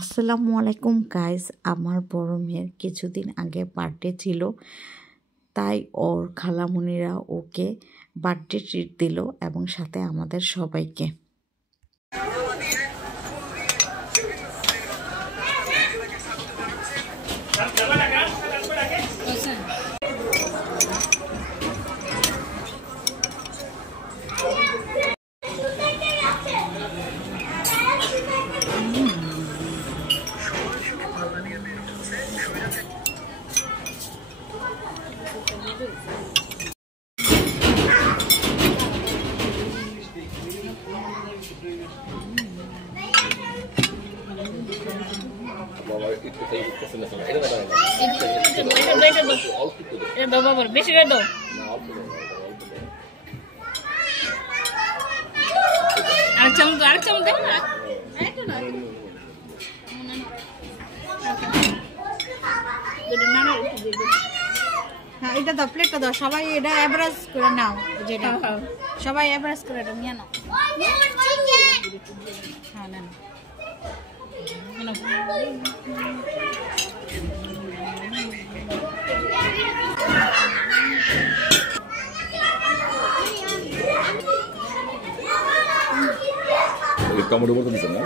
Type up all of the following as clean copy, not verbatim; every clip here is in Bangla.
আসসালামু আলাইকুম গাইস। আমার বড় মেয়ের কিছুদিন আগে বার্থডে ছিল, তাই ওর খালামুনিরা ওকে বার্থডে ট্রিট দিল এবং সাথে আমাদের সবাইকে। বেশি করে দাও। আরেক চামচ দেবো না। হ্যাঁ, এটা দাও, প্লেটটা দাও। সবাই এটা এভারেজ করে নাও, যেটা সবাই এভারেজ করে এটা নিয়ে নাও। হ্যাঁ, নেন। টমেটো মতো দিচ্ছেন না?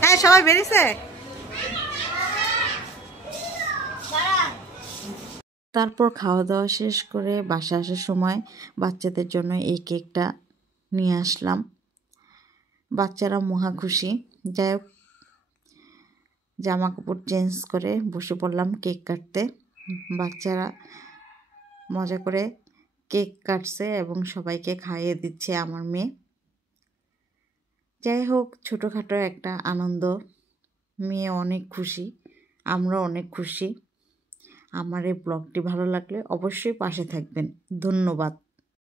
হ্যাঁ, সবাই বেরিয়েছে। তারপর খাওয়া দাওয়া শেষ করে বাসা আসার সময় বাচ্চাদের জন্য এই কেকটা নিয়ে আসলাম। বাচ্চারা মহা খুশি। যাই হোক, জামা কাপড় চেঞ্জ করে বসে পড়লাম কেক কাটতে। বাচ্চারা মজা করে কেক কাটছে এবং সবাইকে খাইয়ে দিচ্ছে আমার মেয়ে। যাই হোক, ছোটোখাটো একটা আনন্দ। মেয়ে অনেক খুশি, আমরা অনেক খুশি। আমার এই ব্লগটি ভালো লাগলে অবশ্যই পাশে থাকবেন। ধন্যবাদ।